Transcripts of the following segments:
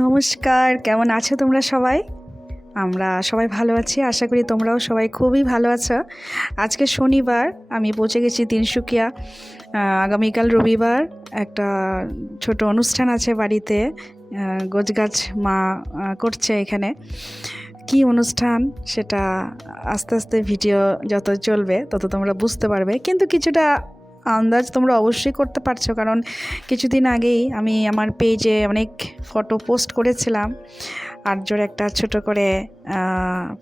নমস্কার, কেমন আছো তোমরা সবাই? আমরা সবাই ভালো আছি, আশা করি তোমরাও সবাই খুবই ভালো আছো। আজকে শনিবার, আমি পৌঁছে গেছি তিনসুকিয়া। আগামীকাল রবিবার একটা ছোট অনুষ্ঠান আছে বাড়িতে। গোছগাছ মা করছে এখানে। কি অনুষ্ঠান সেটা আস্তে আস্তে ভিডিও যত চলবে তত তোমরা বুঝতে পারবে, কিন্তু কিছুটা আন্দাজ তোমরা অবশ্যই করতে পারছো, কারণ কিছুদিন আগেই আমি আমার পেজে অনেক ফটো পোস্ট করেছিলাম। আর্যর একটা ছোট করে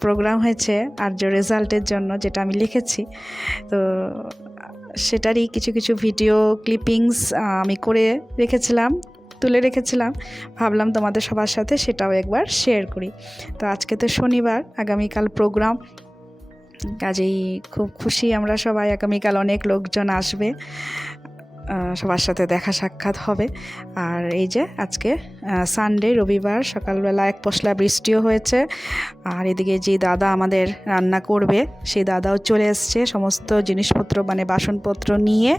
প্রোগ্রাম হয়েছে আর্য রেজাল্টের জন্য, যেটা আমি লিখেছি। তো সেটারই কিছু কিছু ভিডিও ক্লিপিংস আমি করে রেখেছিলাম, তুলে রেখেছিলাম। ভাবলাম তোমাদের সবার সাথে সেটাও একবার শেয়ার করি। তো আজকে তো শনিবার, আগামীকাল প্রোগ্রাম, কাজেই খুব খুশি আমরা সবাই। আগামীকাল অনেক লোকজন আসবে, সবার সাথে দেখা সাক্ষাৎ হবে। আর এই যে আজকে সানডে, রবিবার সকালবেলা এক পশলা বৃষ্টিও হয়েছে। আর এদিকে যে দাদা আমাদের রান্না করবে সেই দাদাও চলে এসছে সমস্ত জিনিসপত্র মানে বাসনপত্র নিয়ে।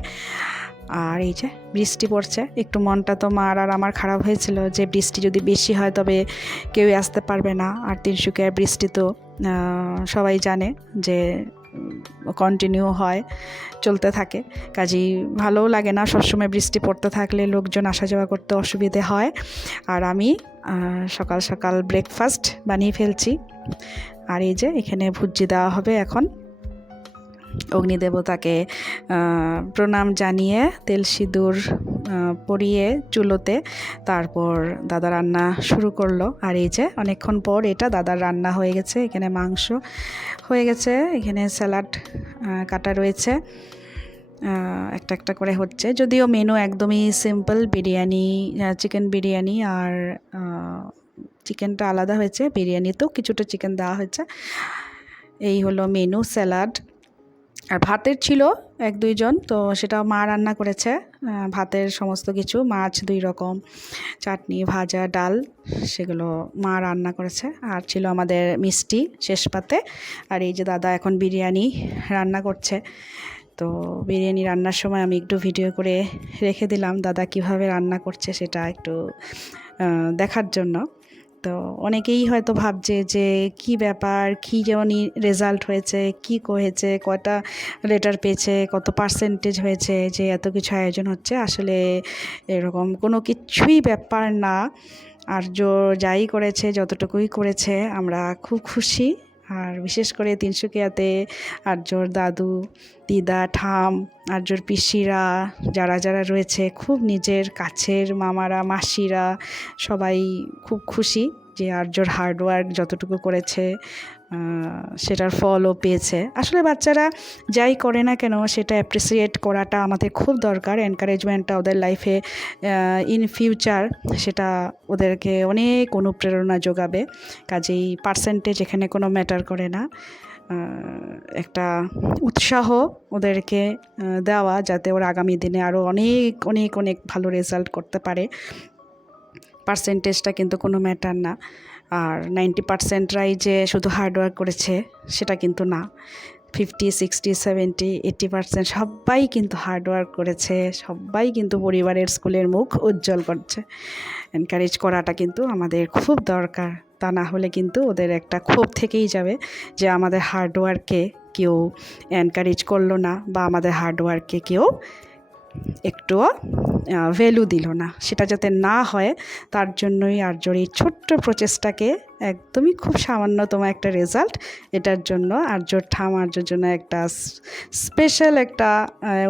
আর এই যে বৃষ্টি পড়ছে, একটু মনটা তো মার আর আমার খারাপ হয়েছিল যে বৃষ্টি যদি বেশি হয় তবে কেউই আসতে পারবে না। আর তিনসুকিয়ার বৃষ্টি তো সবাই জানে যে কন্টিনিউ হয়, চলতে থাকে। কাজেই ভালোও লাগে না, সবসময় বৃষ্টি পড়তে থাকলে লোকজন আসা যাওয়া করতে অসুবিধে হয়। আর আমি সকাল সকাল ব্রেকফাস্ট বানিয়ে ফেলছি। আর এই যে এখানে ভুজি দেওয়া হবে এখন। অগ্নিদেবতাকে প্রণাম জানিয়ে তেল সিঁদুর পরিয়ে চুলোতে তারপর দাদা রান্না শুরু করলো। আর এই যে অনেকক্ষণ পর এটা দাদার রান্না হয়ে গেছে। এখানে মাংস হয়ে গেছে, এখানে স্যালাড কাটা রয়েছে, একটা একটা করে হচ্ছে। যদিও মেনু একদমই সিম্পল, বিরিয়ানি, চিকেন বিরিয়ানি, আর চিকেনটা আলাদা হয়েছে, বিরিয়ানিতেও কিছুটা চিকেন দেওয়া হয়েছে। এই হলো মেনু, স্যালাড। আর ভাতের ছিল এক দুইজন, তো সেটা মা রান্না করেছে। ভাতের সমস্ত কিছু, মাছ 2 রকম, চাটনি, ভাজা, ডাল, সেগুলো মা রান্না করেছে। আর ছিল আমাদের মিষ্টি শেষ পাতে। আর এই যে দাদা এখন বিরিয়ানি রান্না করছে। তো বিরিয়ানি রান্নার সময় আমি একটু ভিডিও করে রেখে দিলাম দাদা কিভাবে রান্না করছে সেটা একটু দেখার জন্য। তো অনেকেই হয়তো ভাবছে যে কি ব্যাপার, কী যেমনই রেজাল্ট হয়েছে, কি হয়েছে, কয়টা লেটার পেয়েছে, কত পার্সেন্টেজ হয়েছে, যে এত কিছু আয়োজন হচ্ছে। আসলে এরকম কোনো কিছুই ব্যাপার না। আর্য যাই করেছে, যতটুকুই করেছে, আমরা খুব খুশি। আর বিশেষ করে তিনসুকিয়াতে আর্যর দাদু, দিদা, ঠাম, আর্যর পিসিরা যারা যারা রয়েছে, খুব নিজের কাছের মামারা, মাসিরা সবাই খুব খুশি যে আর্যর হার্ডওয়ার্ক যতটুকু করেছে সেটার ফলও পেয়েছে। আসলে বাচ্চারা যাই করে না কেন সেটা অ্যাপ্রিসিয়েট করাটা আমাদের খুব দরকার। এনকারেজমেন্টটা ওদের লাইফে ইন ফিউচার সেটা ওদেরকে অনেক অনুপ্রেরণা যোগাবে। কাজেই পার্সেন্টেজ এখানে কোনো ম্যাটার করে না। একটা উৎসাহ ওদেরকে দেওয়া, যাতে ওরা আগামী দিনে আরও অনেক অনেক অনেক ভালো রেজাল্ট করতে পারে। পার্সেন্টেজটা কিন্তু কোনো ম্যাটার না। আর 90%রাই যে শুধু হার্ডওয়ার্ক করেছে সেটা কিন্তু না। 50, 60, 70, 80% সবাই কিন্তু হার্ডওয়ার্ক করেছে, সবাই কিন্তু পরিবারের স্কুলের মুখ উজ্জ্বল করছে। এনকারেজ করাটা কিন্তু আমাদের খুব দরকার, তা না হলে কিন্তু ওদের একটা ক্ষোভ থেকেই যাবে যে আমাদের হার্ডওয়ার্ককে কেউ এনকারেজ করলো না, বা আমাদের হার্ডওয়ার্ককে কেউ একটুও ভ্যালু দিল না। সেটা যাতে না হয় তার জন্যই আর্যর এই ছোট্ট প্রচেষ্টাকে, একদমই খুব সামান্যতম একটা রেজাল্ট, এটার জন্য আর্যর ঠাম আর্যর জন্য একটা স্পেশাল একটা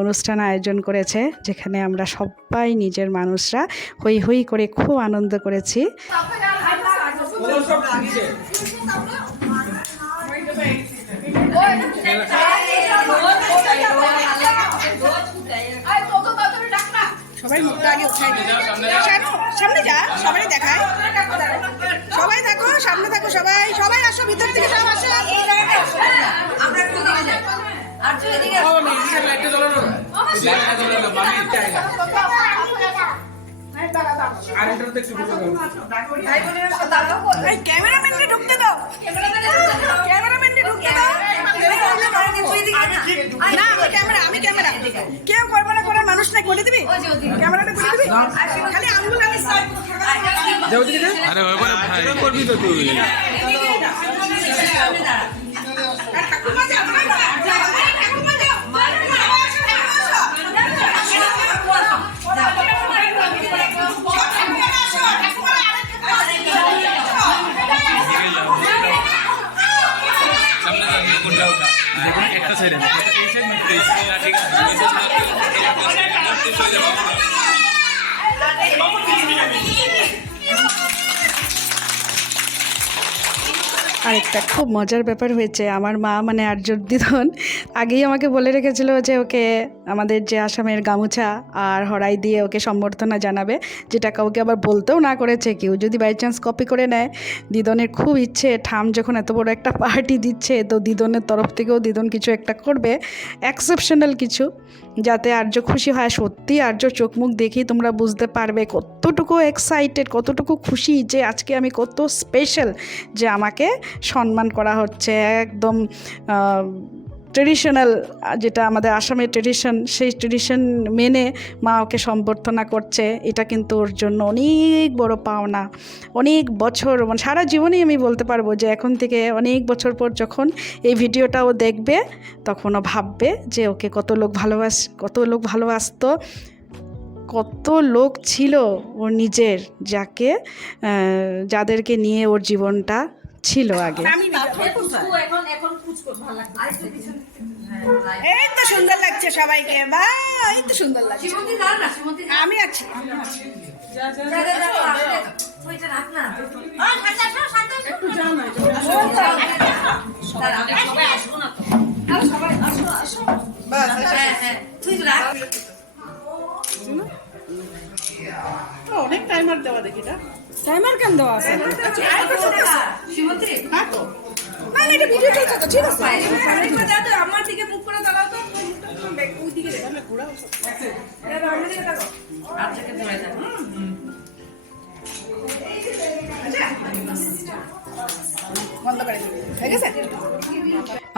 অনুষ্ঠান আয়োজন করেছে, যেখানে আমরা সবাই নিজের মানুষরা হই হই করে খুব আনন্দ করেছি। সবাই মুখটা আগে উঠাই সামনে যা, সবাই দেখায়, সবাই থাকো, সামনে থাকো, সবাই সবাই আসো, ভিতর থেকে সব আসো। আমরা একটু দিকে যাই, আর তুই এদিকে আসো, আমি এদিকে লাইটটা জ্বালানো না, লাইটটা জ্বালানো না, আমি চাই না। আর এটাতে একটু ঢুকে দাও, ভাই বোনেরা সব দাঁড়াও, এই ক্যামেরাম্যানকে ঢুকতে দাও, ক্যামেরাম্যানকে ঢুকতে দাও। না, আমি ক্যামেরা, কেউ করবে না, করে মানুষ মানুষ না করে দিবি ক্যামেরাটা করে দিবি খালি আঙ্গুল আমি আরে ওইবারে ভাই করবি তো তুই ঠাকুমা যাও ঠাকুমা যাও দেখুন একটা সাইড এই সাইড প্লিজ ঠিক আরেকটা খুব মজার ব্যাপার হয়েছে, আমার মা মানে আর্যর দিদন আগেই আমাকে বলে রেখেছিল যে ওকে আমাদের যে আসামের গামুছা আর হরাই দিয়ে ওকে সম্বর্ধনা জানাবে, যেটা কাউকে আবার বলতেও না করেছে কেউ যদি বাই চান্স কপি করে নেয়। দিদনের খুব ইচ্ছে ঠাম যখন এত বড় একটা পার্টি দিচ্ছে তো দিদনের তরফ থেকেও দিদন কিছু একটা করবে এক্সেপশনাল কিছু, যাতে আর্য খুশি হয়। সত্যি আর্য চোখ মুখ দেখেই তোমরা বুঝতে পারবে কতটুকু এক্সাইটেড, কতটুকু খুশি যে আজকে আমি কত স্পেশাল, যে আমাকে সম্মান করা হচ্ছে। একদম ট্রেডিশনাল, যেটা আমাদের আসামের ট্রেডিশন, সেই ট্রেডিশন মেনে মা ওকে সম্বর্ধনা করছে। এটা কিন্তু ওর জন্য অনেক বড় পাওনা। অনেক বছর মানে সারা জীবনেই আমি বলতে পারবো যে এখন থেকে অনেক বছর পর যখন এই ভিডিওটা ও দেখবে তখন ও ভাববে যে ওকে কত লোক ভালোবাসতো, কত লোক ছিল ওর নিজের, যাদেরকে নিয়ে ওর জীবনটা ছিল আগে। এই তো সুন্দর লাগছে সবাইকে, বা এই তো সুন্দর লাগছে। আমি আছি অনেক টাইমার দেওয়া দেখি না, টাইমার কেন দেওয়া আছে? মানে এটা ভিডিও চলছে তো, ঠিক আছে। আমার দিকে মুখ করে দাঁড়াও তো, ওই দিকে ঘোরা আমার দিকে তাকাও। বন্ধ করে ঠিক আছে।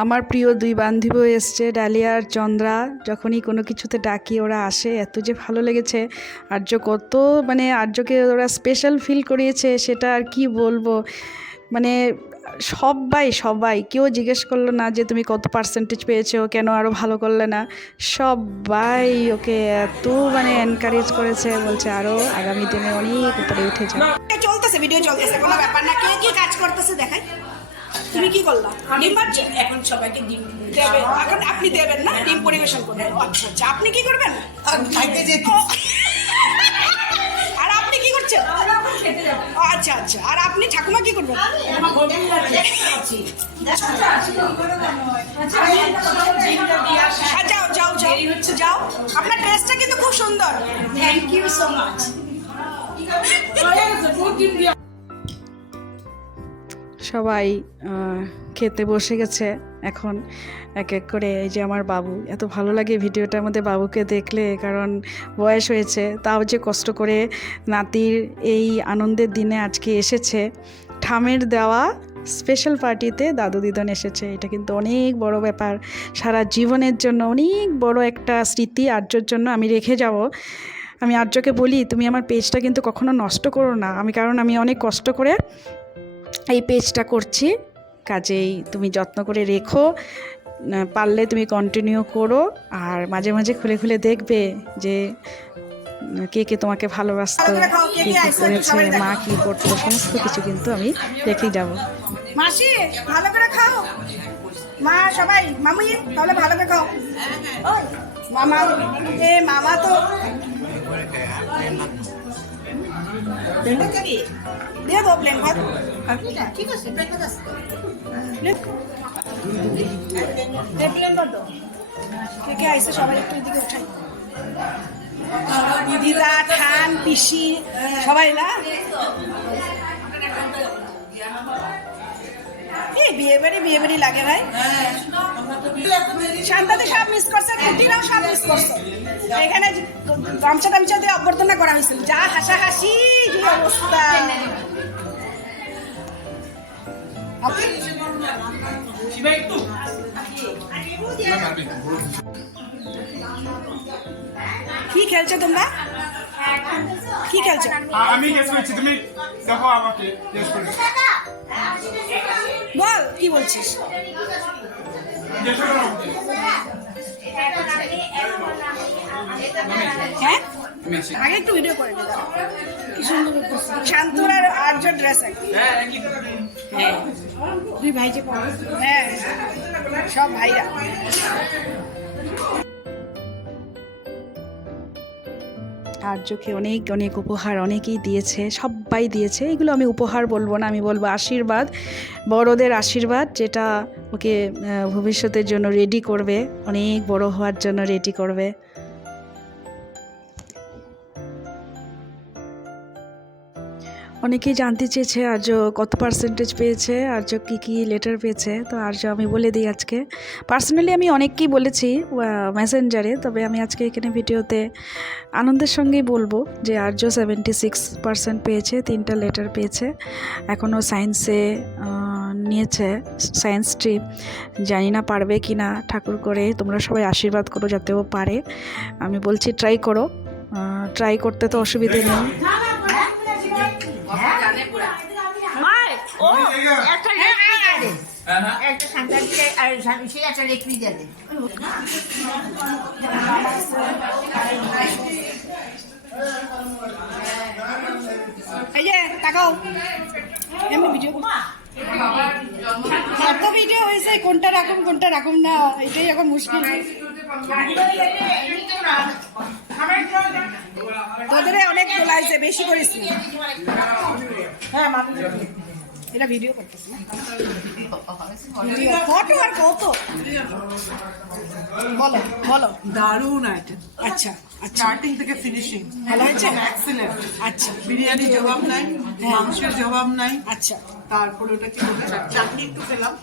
আমার প্রিয় দুই বান্ধবীও এসছে, ডালিয়া আর চন্দ্রা। যখনই কোনো কিছুতে ডাকি ওরা আসে, এত যে ভালো লেগেছে। আর্য কত মানে আর্যকে ওরা স্পেশাল ফিল করিয়েছে সেটা আর কি বলবো। মানে সবাই কেউ জিজ্ঞেস করলো না যে তুমি কত পার্সেন্টেজ পেয়েছো, কেন আরও ভালো করলে না। সবাই ওকে এত মানে এনকারেজ করেছে, বলছে আরও আগামী দিনে অনেক উপরে উঠে যাবে। চলতেছে, ভিডিও চলতেছে, কোনো ব্যাপার না। কে কি কাজ করতেছে দেখাই। তুমি কি করলা? ডিম ভাজছে। এখন সবাইকে ডিম দেবে, এখন আপনি দেবেন না, ডিম পরিবেশন করবেন। আচ্ছা আচ্ছা, আপনি কি করবেন? আর আপনি কি করছেন? আচ্ছা আচ্ছা, আর আপনি ঠাকুমা কি করবেন? যাও যাও যাও যাও, আপনার ড্রেসটা কিন্তু খুব সুন্দর। Thank you so much. সবাই খেতে বসে গেছে এখন এক এক করে। এই যে আমার বাবু, এত ভালো লাগে ভিডিওটার মধ্যে বাবুকে দেখলে, কারণ বয়স হয়েছে তাও যে কষ্ট করে নাতির এই আনন্দের দিনে আজকে এসেছে। ঠামের দেওয়া স্পেশাল পার্টিতে দাদু দিদন এসেছে, এটা কিন্তু অনেক বড় ব্যাপার। সারা জীবনের জন্য অনেক বড় একটা স্মৃতি আর্যর জন্য আমি রেখে যাব। আমি আর্যকে বলি তুমি আমার পেজটা কিন্তু কখনো নষ্ট করো না, কারণ আমি অনেক কষ্ট করে এই পেজটা করছি, কাজেই তুমি যত্ন করে রেখো, পারলে তুমি কন্টিনিউ করো। আর মাঝে মাঝে খুলে খুলে দেখবে যে কে কে তোমাকে ভালোবাসতো, কে কী করেছে, মা কী করতো, সমস্ত কিছু কিন্তু আমি রেখেই যাব। মাসি ভালো করে খাও, মা সবাই মামুই তাহলে ভালো করে খাও। মামা মামা তো দিয়ে দেবো প্লেন ভাত। ঠিক আছে, প্লেন ভাত দাও। কে আইসে সবাই একটু এদিকে উঠাই। দিদা, ঠান, পিসি সবাই না। বিয়ে বাড়ি লাগে ভাই। শান্তাতে সব মিস করছে, কুটিরাও সব মিস করছে। এখানে গামছা টামছা দিয়ে অভ্যর্থনা করা হয়েছিল, যা হাসাহাসি কি অবস্থা। কি খেলছো তোমরা? কি খেলছো? আমি গেস করছি, তুমি দেখো আমাকে গেস করো। বল কি বলছিস? গেস করো আমাকে। হ্যাঁ আগে একটু ভিডিও করে দে। কি সুন্দর শান্তর আর আর্য ড্রেস হ্যাঁ দুই ভাই যে পড়ে হ্যাঁ সব ভাইরা। আর্যকে অনেক অনেক উপহার অনেকেই দিয়েছে, সবাই দিয়েছে। এগুলো আমি উপহার বলবো না, আমি বলবো আশীর্বাদ, বড়দের আশীর্বাদ, যেটা ওকে ভবিষ্যতের জন্য রেডি করবে, অনেক বড় হওয়ার জন্য রেডি করবে। অনেকেই জানতে চেয়েছে আর্য কত পার্সেন্টেজ পেয়েছে, আর্য কী কী লেটার পেয়েছে। তো আর্য আমি বলে দিই আজকে। পার্সোনালি আমি অনেককেই বলেছি মেসেঞ্জারে, তবে আমি আজকে এখানে ভিডিওতে আনন্দের সঙ্গেই বলবো যে আর্য 76% পেয়েছে, 3টা লেটার পেয়েছে। এখনও সায়েন্সে নিয়েছে, সায়েন্স স্ট্রিম। জানি না পারবে কি না, ঠাকুর করে তোমরা সবাই আশীর্বাদ করো যাতে ও পারে। আমি বলছি ট্রাই করো, ট্রাই করতে তো অসুবিধে নেই। এই যে তাকাও, এমনি ভিডিও এত ভিডিও হয়েছে, কোনটা রাখুন না, এটাই এখন মুশকিল। তোদের অনেক তোলাইছে, বেশি করিস। হ্যাঁ এটা ভিডিও করতেছি না, ফটো আর কত বলো বলো। দারুণ আইটেম, আচ্ছা আচ্ছা স্টার্টিং থেকে ফিনিশিং ভালো হয়েছে? এক্সেলেন্ট। আচ্ছা বিরিয়ানি জবাব নাই, মাংসের জবাব নাই। আচ্ছা তারপরে ওটা কি বলতে চাটনি একটু খেলাম,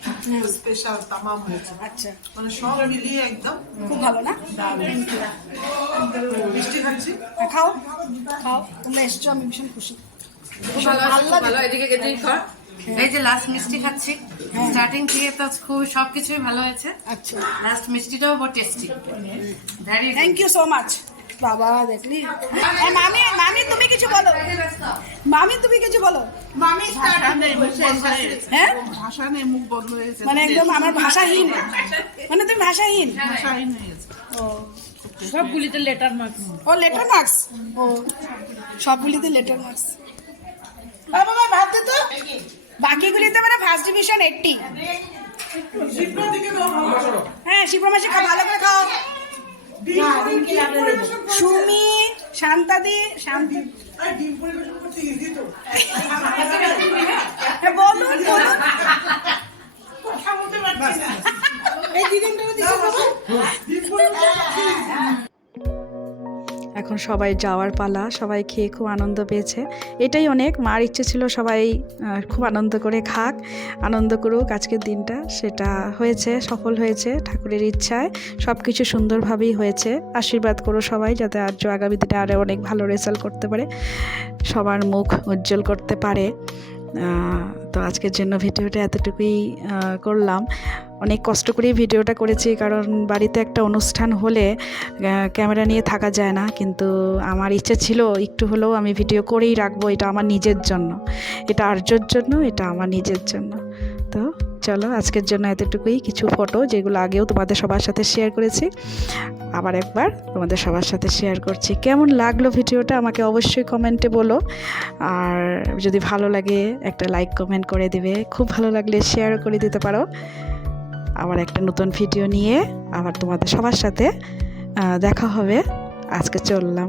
স্পেশাল তামাম হয়েছে। আচ্ছা মানে সব মিলিয়ে একদম খুব ভালো না? মিষ্টি খাচ্ছি। খাও খাও, তোমরা এসছো, আমি ভীষণ খুশি। এই যে লাস্ট মিষ্টি খাচ্ছি, স্টার্টিং থেকে তো খুব সবকিছুই ভালো হয়েছে। আচ্ছা লাস্ট মিষ্টিটাও বহুত tasty, very thank you so much. বাবা দেখলি, মামি মামি তুমি কিছু বলো, মামি তুমি কিছু বলো। মামি হ্যাঁ ভাষা নেই, মুখ বন্ধ হয়েছে, মানে একদম আমার ভাষাহীন, মানে তুমি ভাষাহীন। ভাষাহীন হয়ে গেছে। ও সবগুলিতে লেটার মার্ক। ও লেটার মার্কস, ও সবগুলিতে লেটার মার্কস। বাবা ভাব দে তো, বাকিগুলিতে মানে ফার্স্ট ডিভিশন 80। হ্যাঁ শিবরামাসি ভালো করে খাও। সুমি, শান্তাদি, শান্তি বলুন বলুন। এই দিদিটা এখন সবাই যাওয়ার পালা, সবাই খেয়ে খুব আনন্দ পেয়েছে, এটাই অনেক। মার ইচ্ছে ছিল সবাই খুব আনন্দ করে খাক, আনন্দ করুক আজকের দিনটা, সেটা হয়েছে, সফল হয়েছে ঠাকুরের ইচ্ছায়, সব কিছু সুন্দরভাবেই হয়েছে। আশীর্বাদ করো সবাই যাতে আর্য আগামী দিনে আরও অনেক ভালো রেজাল্ট করতে পারে, সবার মুখ উজ্জ্বল করতে পারে। তো আজকের জন্য ভিডিওটা এতটুকুই করলাম। অনেক কষ্ট করেই ভিডিওটা করেছি, কারণ বাড়িতে একটা অনুষ্ঠান হলে ক্যামেরা নিয়ে থাকা যায় না, কিন্তু আমার ইচ্ছে ছিল একটু হলেও আমি ভিডিও করেই রাখবো। এটা আমার নিজের জন্য, এটা আর্যর জন্য, এটা আমার নিজের জন্য। তো চলো আজকের জন্য এতটুকুই। কিছু ফটো যেগুলো আগেও তোমাদের সবার সাথে শেয়ার করেছি, আবার একবার তোমাদের সবার সাথে শেয়ার করছি। কেমন লাগলো ভিডিওটা আমাকে অবশ্যই কমেন্টে বলো, আর যদি ভালো লাগে একটা লাইক কমেন্ট করে দেবে, খুব ভালো লাগলে শেয়ারও করে দিতে পারো। আবার একটা নতুন ভিডিও নিয়ে আবার তোমাদের সবার সাথে দেখা হবে। আজকে চললাম।